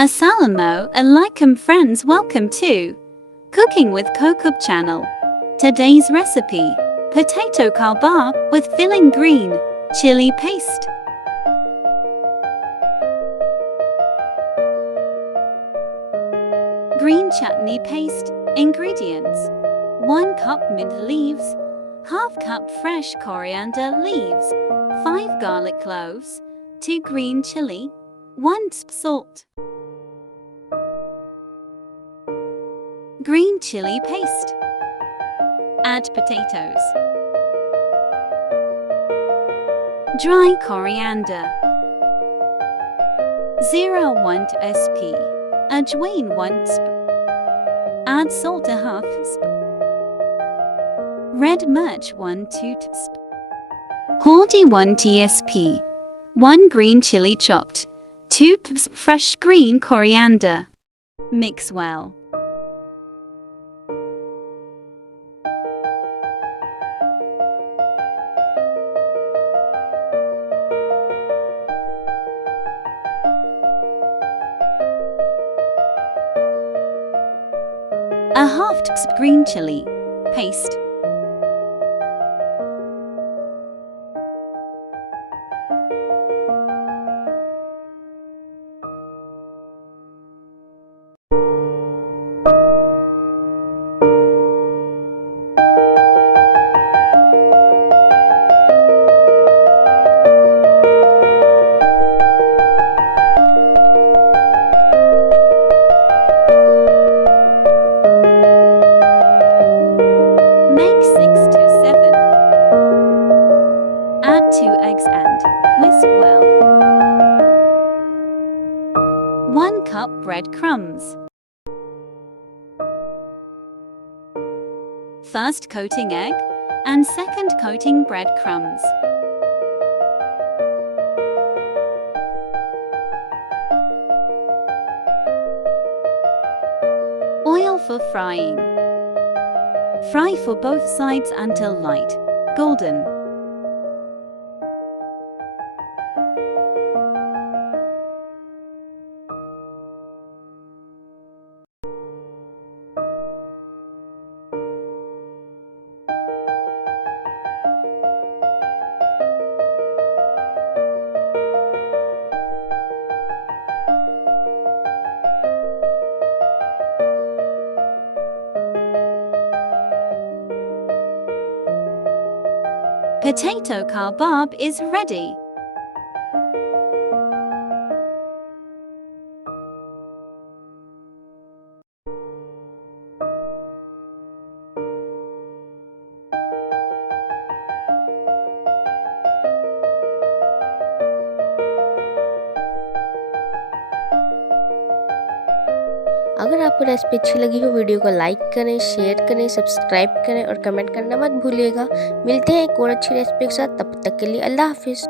Assalamu alaikum friends, welcome to Cooking with Kokab channel. Today's recipe, potato kabab with filling green chili paste. Green chutney paste. Ingredients: 1 cup mint leaves, half cup fresh coriander leaves, 5 garlic cloves, 2 green chilli, 1 salt. Green chili paste. Add potatoes. Dry coriander. 0.1 sp. Ajwain 1 sp. Add salt a half sp. Red mirt 1/2 sp. Haldi 1 tsp. 1 green chili chopped. 2 sp fresh green coriander. Mix well. A half teaspoon green chili paste. Make 6 to 7. Add 2 eggs and whisk well. 1 cup breadcrumbs. First coating egg and second coating breadcrumbs. Oil for frying. Fry for both sides until light golden. Potato kabab is ready. अगर आपको recipe अच्छी लगी हो video को like करें, share करें, subscribe करें और कमेंट करना मत भूलिएगा। मिलते हैं एक और अच्छी रेसिपी के साथ, तब तक के लिए अल्लाह हाफिज़।